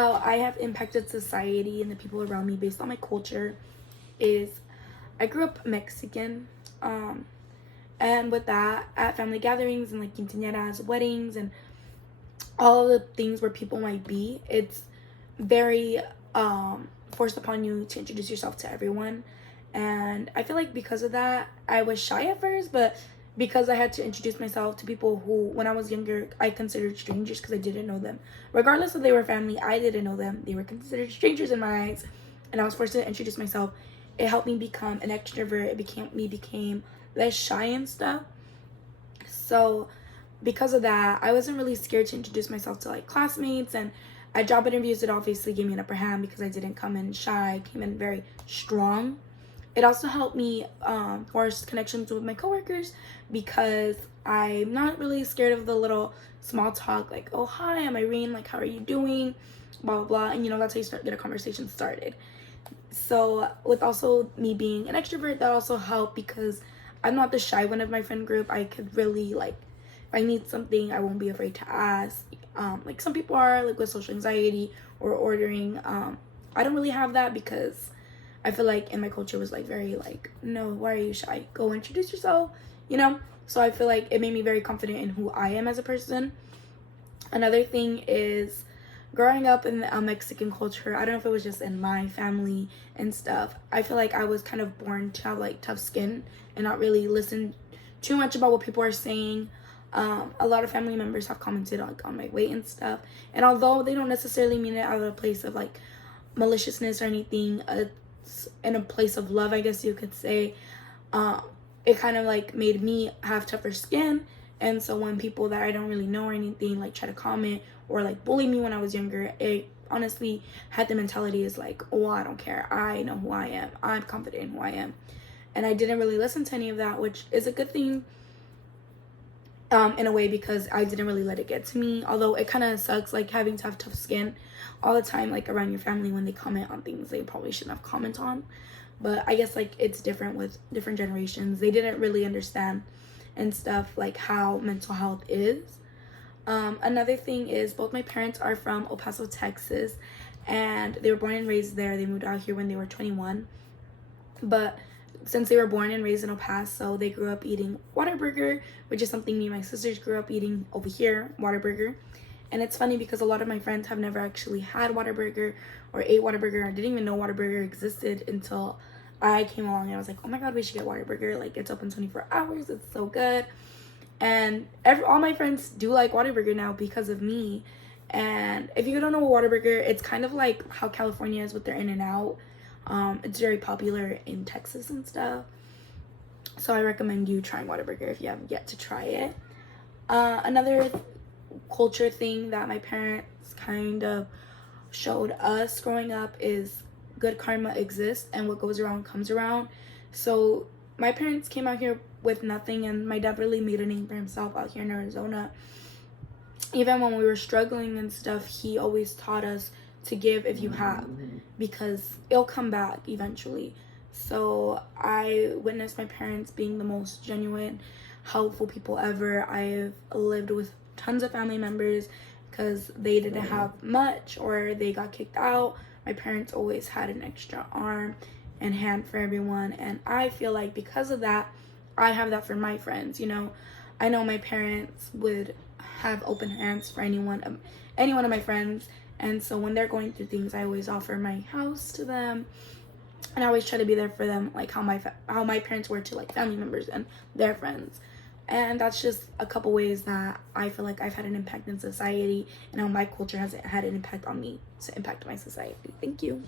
How I have impacted society and the people around me based on my culture is I grew up Mexican. And with that, at family gatherings and like quinceañeras, weddings, and all the things where people might be, it's very forced upon you to introduce yourself to everyone. And I feel like because of that, I was shy at first, but because I had to introduce myself to people who, when I was younger, I considered strangers because I didn't know them. Regardless if they were family, I didn't know them. They were considered strangers in my eyes, and I was forced to introduce myself. It helped me become an extrovert. Became less shy and stuff. So because of that, I wasn't really scared to introduce myself to like classmates, and at job interviews it obviously gave me an upper hand because I didn't come in shy. I came in very strong. It also helped me force connections with my coworkers because I'm not really scared of the little small talk like, oh hi, I'm Irene, like how are you doing, blah blah blah, and that's how you get a conversation started. So with also me being an extrovert, that also helped because I'm not the shy one of my friend group. I could really like, if I need something, I won't be afraid to ask. Like some people are like with social anxiety or ordering. I don't really have that because I feel like in my culture was like very like, no, why are you shy? Go introduce yourself. So I feel like it made me very confident in who I am as a person. Another thing is growing up in the Mexican culture, I don't know if it was just in my family and stuff, I feel like I was kind of born to have like tough skin and not really listen too much about what people are saying. A lot of family members have commented like on my weight and stuff, and although they don't necessarily mean it out of a place of like maliciousness or anything, it's in a place of love, I guess you could say. It kind of like made me have tougher skin, and so when people that I don't really know or anything like try to comment or like bully me when I was younger, it honestly had the mentality is like, oh, I don't care, I know who I am, I'm confident in who I am. And I didn't really listen to any of that, which is a good thing in a way because I didn't really let it get to me. Although it kind of sucks like having to have tough skin all the time, like around your family when they comment on things they probably shouldn't have comment on. But I guess like it's different with different generations. They didn't really understand and stuff like how mental health is. Another thing is both my parents are from El Paso, Texas, and they were born and raised there. They moved out here when they were 21, but since they were born and raised in El Paso, they grew up eating Whataburger, which is something me and my sisters grew up eating over here, Whataburger. And it's funny because a lot of my friends have never actually had Whataburger or ate Whataburger. I didn't even know Whataburger existed until I came along and I was like, oh my god, we should get Whataburger. Like, it's open 24 hours. It's so good. And all my friends do like Whataburger now because of me. And if you don't know what Whataburger, it's kind of like how California is with their In-N-Out. It's very popular in Texas and stuff. So I recommend you trying Whataburger if you haven't yet to try it. Another culture thing that my parents kind of showed us growing up is good karma exists and what goes around comes around. So my parents came out here with nothing, and my dad really made a name for himself out here in Arizona. Even when we were struggling and stuff, he always taught us to give if you have, because it'll come back eventually. So I witnessed my parents being the most genuine, helpful people ever. I've lived with tons of family members because they didn't have much or they got kicked out. My parents always had an extra arm and hand for everyone, and I feel like because of that, I have that for my friends. I know my parents would have open hands for any one of my friends, and so when they're going through things, I always offer my house to them, and I always try to be there for them, like how my parents were to like family members and their friends. And that's just a couple ways that I feel like I've had an impact in society, and how my culture has had an impact on me to impact my society. Thank you.